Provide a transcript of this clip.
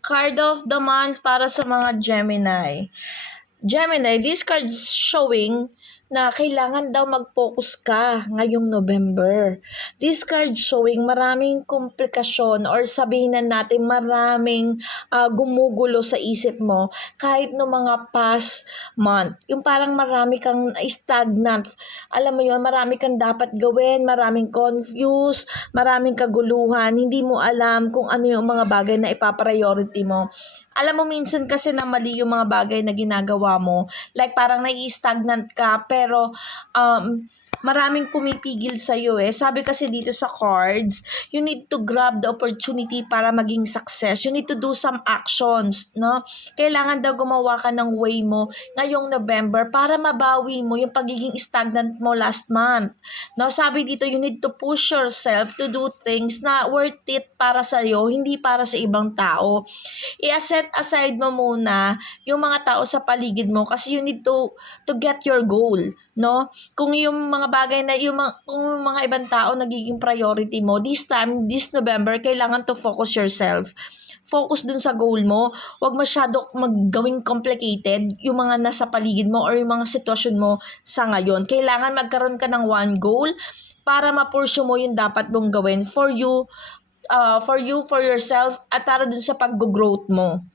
Card of the month para sa mga Gemini. Gemini, this card showing na kailangan daw mag-focus ka ngayong November. This card showing maraming komplikasyon or sabihin na natin maraming gumugulo sa isip mo kahit no mga past month. Yung parang marami kang stagnant. Alam mo yun, marami kang dapat gawin, maraming confused, maraming kaguluhan, hindi mo alam kung ano yung mga bagay na ipapriority mo. Alam mo minsan kasi na mali yung mga bagay na ginagawa mo. Like parang nai-stagnant ka pero maraming pumipigil sa iyo eh. Sabi kasi dito sa cards, you need to grab the opportunity para maging success. You need to do some actions, no? Kailangan daw gumawa ka ng way mo ngayong November para mabawi mo yung pagiging stagnant mo last month. No, sabi dito you need to push yourself to do things na worth it para sa iyo, hindi para sa ibang tao. I-set aside mo muna yung mga tao sa paligid mo kasi you need to get your goal, no? Kung yung mga bagay na kung yung mga ibang tao nagiging priority mo, this time, this November, kailangan to focus yourself. Focus dun sa goal mo. Huwag masyado maggawing complicated yung mga nasa paligid mo or yung mga sitwasyon mo sa ngayon. Kailangan magkaroon ka ng one goal para ma-pursue mo yung dapat mong gawin for you, for yourself, at para dun sa pag-growth mo.